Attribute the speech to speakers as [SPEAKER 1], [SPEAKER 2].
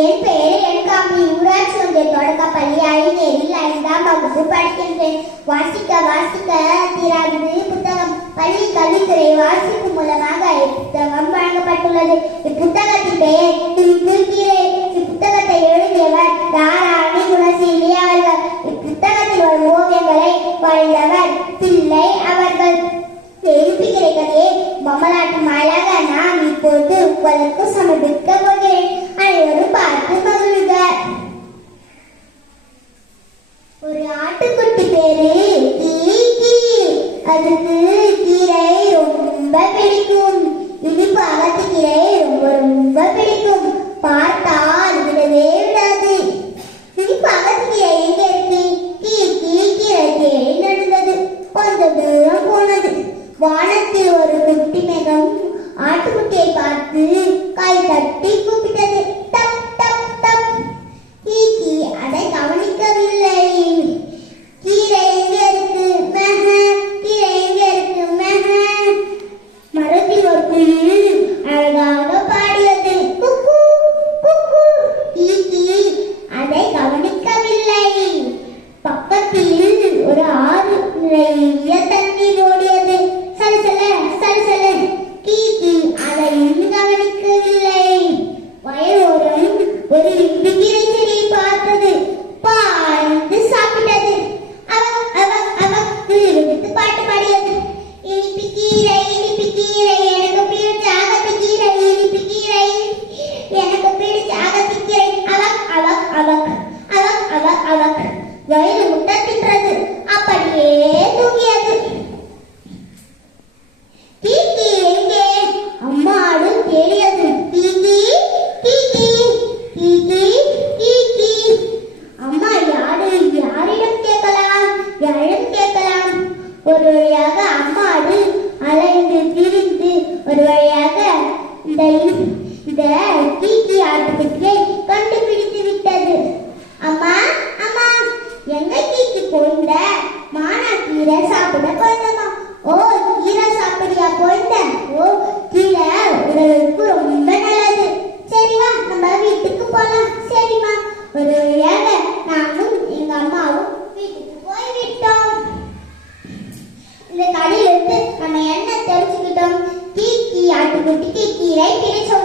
[SPEAKER 1] என் பெயர் என்காமி ஊராட்சி ஒன்றிய தொடக்கப்பள்ளி ஐநேரில் ஐந்தாம் வகுப்பு படிக்கின்றேன். வாசிக்க வாசிக்க தீராது புத்தகம். பள்ளி கல்வித்துறை வாசிப்பு மூலமாக இப்புத்தகம் வழங்கப்பட்டுள்ளது. இப்புத்தகத்தின் பெயர் திருக்கிறேன் இப்புத்தகத்தை எழுதியவர் தாராணி குணசீலி அவர்கள். இப்புத்தகத்தில் ஒரு ஓவியங்களை வரைந்தவர் பிள்ளை அவர்கள். எழுப்புகிற கதையை பொம்மலாட்டு மாலாக நான் இப்போது உங்களுக்கு சமர்ப்பிக்க ஒரு ஆட்டுக்குட்டி பேரு கீகி அதுக்கு கீரை ரொம்ப பிடிக்கும். இனிப்பு அகத்து கீரை ரொம்ப ரொம்ப பிடிக்கும். பார்த்தா விடவே விடாது. இனிப்பு அகத்து கீரை எங்க இருக்கு? கீ கீ கீரை தேடி நடந்தது. கொஞ்ச தூரம் போனது. வானத்தில் ஒரு குட்டி மேகம் ஆட்டுக்குட்டியை பார்த்து கை தட்டி கூப்பிட்டது. வயிறு முட்டை தின்றது அப்படியே தூங்கியது. தீக்கி எங்கே? அம்மாடு தேடியது. தீக்கி தீக்கி தீக்கி தீக்கி. அம்மா யாரு? யாரிடம் கேட்கலாம்? யாரிடம் கேட்கலாம்? ஒரு வழியாக அம்மாடு அலைந்து திரிந்து ஒரு வழியாக இந்த இந்த தீக்கி ஆட்டுக்குட்டியை கண்டுபிடி விட்டது அம்மா அம்மா எங்க கீக்கி போயிருந்த மானா கீரை சாப்பிட ஓ கீரை ஓ கீரை உடலுக்கு ரொம்ப நல்லது. சரி வா நம்ம வீட்டுக்கு போலாம். சரிம்மா ஒரு வழியாக நானும் எங்க அம்மாவும் வீட்டுக்கு போய் இந்த கடையிலிருந்து நம்ம என்ன தெரிஞ்சுக்கிட்டோம்? கீ ஆட்டுக்குட்டிக்கு கீரை கிடைச்ச உணவு அதனால